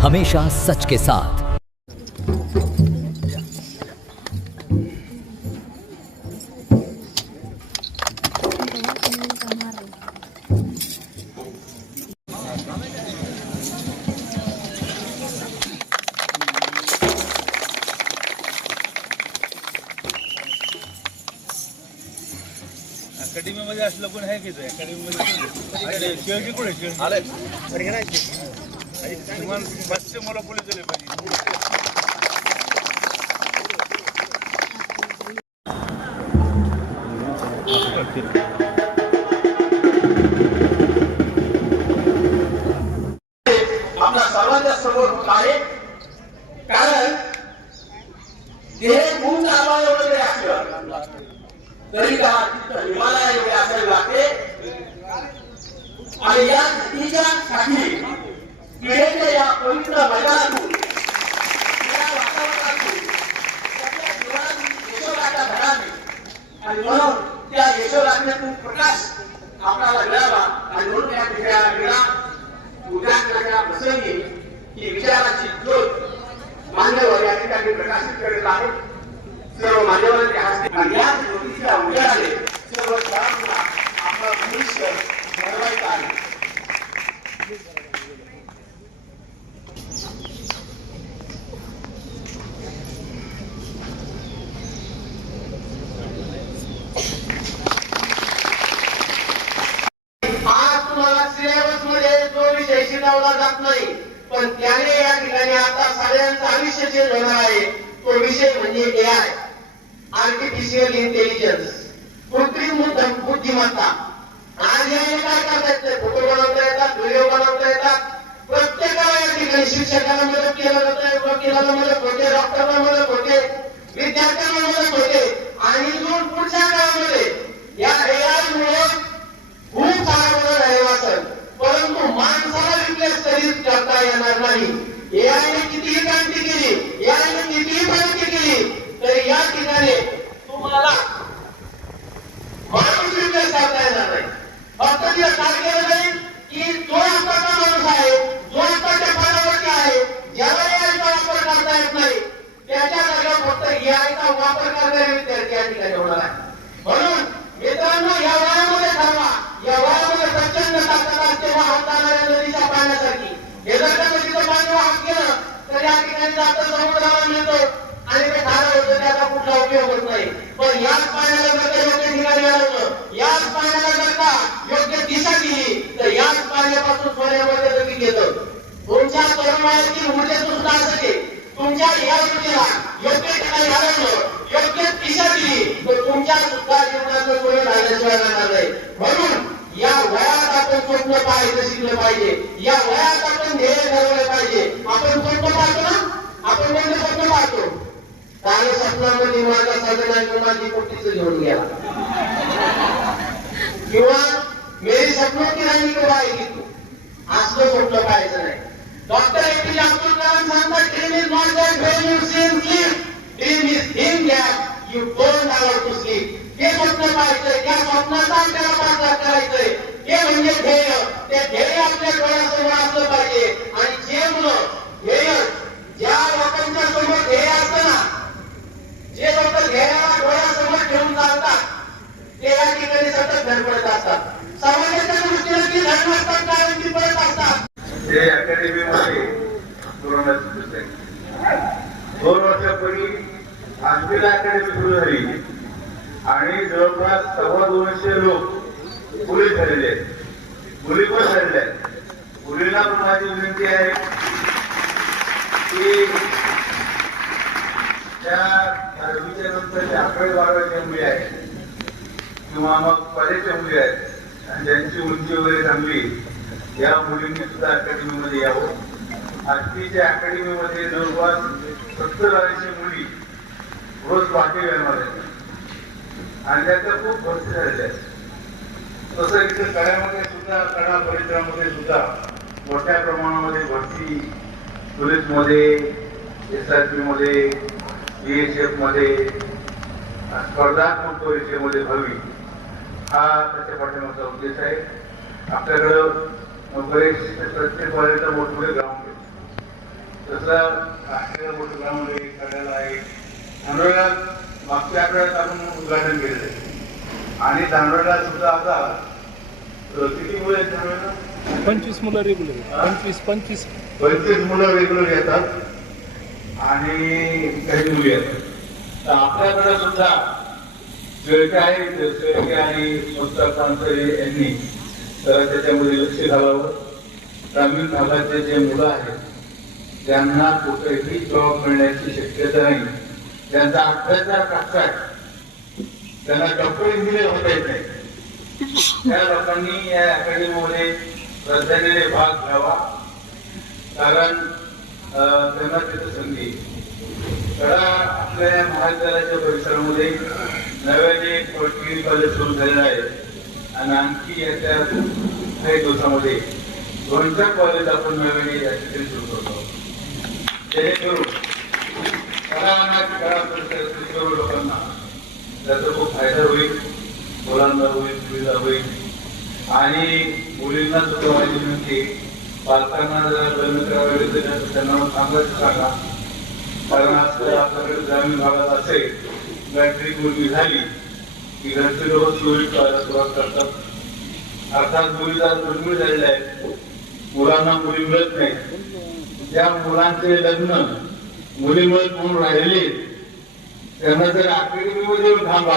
हमेशा सच के साथ। अकॅडमी मध्ये असलं कोण आहे की अकॅडमी मध्ये शिवाजी कोण आहे किमान 500 मुलं पोलीस झाले पाहिजे. आपल्या सर्वांच्या समोर होत आहे. कारण हे उंच आवाज वगैरे असलं तरी का हिमालय एवढे असावे लागते. आणि या नदीच्या साठी क्रीडेच्या या पवित्र मैदानातून या वातावरणातून त्याच्या जीवनात यशोगाथा घडावी आणि म्हणून त्या यशोगाथेतून प्रकाश आपल्याला मिळावा. आणि म्हणून या क्रीडा उद्याच्या प्रसंगी ही विचाराची ज्योत मान्यवर या ठिकाणी प्रकाशित करत आहेत. सर्व मान्यवरांच्या हस्ते आणि या ज्योतीच्या उजेडाने सर्व खेळाडूंना आपलं भविष्य घडवायचं आहे. आज तुम्हाला सिलेबस मध्ये जो विषय शिकवला जात नाही पण त्याने या ठिकाणी आता सगळ्यांचं आयुष्य चेंज होणार आहे. तो विषय म्हणजे AI, आर्टिफिशियल इंटेलिजन्स, कृत्रिम बुद्धिमत्ता. आज याने काय करता येतं? फोटो बनवता येतात, व्हिडिओ बनवता येतात. प्रत्येकाला या ठिकाणी शिक्षकाला मदत केलं जातं, वकिलाला मदत होते, डॉक्टरला मदत होते, विद्यार्थ्यांना मदत होते. आणि जो पुढच्या काळामध्ये या AI मुळे खूप सारा बदल झालेला असेल परंतु माणसाला रिप्लेस कधीच करता येणार नाही. AI ने कितीही क्रांती केली, AI ने कितीही प्रगती केली तरी या ठिकाणी तुम्हाला माणूस रिप्लेस करता येणार नाही. फक्त तिला काय केलं जाईल की जो आताचा माणूस आहे, जो आताच्या पदावरती आहे, ज्याला AI चा वापर करता येत नाही त्याच्या जागेवर फक्त AI चा वापर करणारे विद्यार्थी या ठिकाणी होणार आहे. म्हणून मित्रांनो या वयामध्ये ठरवा, या वयामध्ये प्रचंड ताकद असते वाहत जाणाऱ्या नदीच्या पाण्यासारखी. हे जर का नदीचं पाणी वाहत गेलं तर या ठिकाणी जातं समुद्राला मिळतो आणि ते खारं होतं, त्याचा कुठला उपयोग होत नाही. पण याच पाण्याला जर का योग्य ठिकाणी अडवलं, याच पाण्याला जर का योग्य दिशा दिली तर याच पाण्यापासून सोन्यामध्ये गती घेतं. तुमच्या तरुण वयातील ऊर्जेतून सुद्धा असं ते तुमच्या या ऊर्जेला योग्य ठिकाणी अडवलं, योग्य दिशा दिली तर तुमच्या सुद्धा जीवनाचं सोय झाल्याशिवाय राहणार नाही. म्हणून या वयात आपण स्वप्न पाहायचं शिकलं पाहिजे. या वयात आपण ध्येय ठरवलं पाहिजे. आपण स्वप्न पाहतो ना, आपण कोणते स्वप्न पाहतो? काही स्वप्नामध्ये माझा सजना माझी पोटीच घेऊन गेला किंवा मेरी सपनों की राणी कब आएगी तू, असलं स्वप्न पाहायचं नाही. डॉक्टर APJ अब्दुल कलाम सांगतात dream is not that when you sleep, dream is in that you don't have to sleep. हे स्वप्न पाहायचंय, त्या स्वप्नाचा आपल्याला पाठलाग करायचंय. हे म्हणजे ध्येय. ते ध्येय आपल्या डोळ्यासमोर असलं पाहिजे. आणि जे मुलं ध्येय, ज्या लोकांच्या समोर ध्येय असतं ना, जे लोक ध्येयाला डोळ्यासमोर ठेवून चालतात ते या ठिकाणी सतत धडपडत असतात. समाजाच्या दृष्टीने ती धडपडतात कारण ती पडत असतात. हे अकॅडमीमध्ये कोरोनाची पुस्तक 2 वर्षापूर्वी आजमीला अकॅडमी सुरू झाली आणि जवळपास 250 लोक पोलीस झालेले आहेत, मुली पण झालेल्या आहेत. मुलींना पण माझी विनंती आहे की त्या 10वीच्या नंतरच्या 11वी-12वीच्या मुली आहेत किंवा मग कॉलेजच्या मुली आहेत आणि ज्यांची उंची वगैरे चांगली, या मुलींनी सुद्धा अकॅडमीमध्ये यावं. आजच्या अकॅडमीमध्ये जवळपास 70-80 मुली रोज पहाटे येणार आहेत आणि त्याच्या खूप भरती झालेल्या आहेत. तसं इथे कड्यामध्ये सुद्धा, कडा परिसरामध्ये सुद्धा मोठ्या प्रमाणामध्ये भरती पोलीसमध्ये, SRP मध्ये, BSF मध्ये, स्पर्धात्मक परीक्षेमध्ये व्हावी हा त्याच्या पाठीमागचा उद्देश आहे. आपल्याकडं बरेच प्रत्येक कॉलेजला मोठमोठे ग्राउंड आहेत. तसं राष्ट्रीय मोठं ग्राउंड आहे, कड्याला आहे. धानोऱ्यात मागच्या आठवड्यात आपण उद्घाटन केलेलं आहे आणि धानोऱ्याला सुद्धा आता किती मुलं आहेत धानोऱ्याला? 25 मुलं रेग्युलर, 25 मुलं रेग्युलर येतात आणि काही मुली येतात. तर आपल्याकडे सुद्धा शेळके आहेत, शेळके आणि मुस्ताक पानसरे यांनी तर त्याच्यामध्ये लक्ष घालावं. ग्रामीण भागातले जे मुलं आहेत त्यांना कुठेही जॉब मिळण्याची शक्यता नाही, त्यांचा अभ्यासाचा कच्चा आहे, त्यांना डॉक्टर इंजिनियर होता येत नाही. त्या लोकांनी या अकॅडमीमध्ये प्राधान्याने भाग घ्यावा, कारण त्यांना तिथे संधी. कडा आपल्या महाविद्यालयाच्या परिसरामध्ये नव्याने एक पॉलिटेक्निक कॉलेज सुरू झालेलं आहे आणि आणखी येत्या काही दिवसामध्ये 2-4 कॉलेज आपण नव्याने या ठिकाणी सुरू करतो, जेणेकरून करू लोकांना त्याचा खूप फायदा होईल, मुलांना होईल, मुलीला होईल. आणि मुलींना सुद्धा माझी विनंती, पालकांना जर लग्न करावे तर त्यांना सांगायचं सांगा, कारण आजकाल आपल्याकडे ग्रामीण भागात असेल मॅट्रिक मुलगी झाली की घरचे लोक चोरी करायला सुरुवात करतात. अर्थात मुलीचा दुर्मिळ झालेला आहे, मुलांना मुली मिळत नाही. ज्या मुलांचे लग्न मुलीमुळे होऊन राहिले त्यांना जर अकॅडमीमध्ये थांबा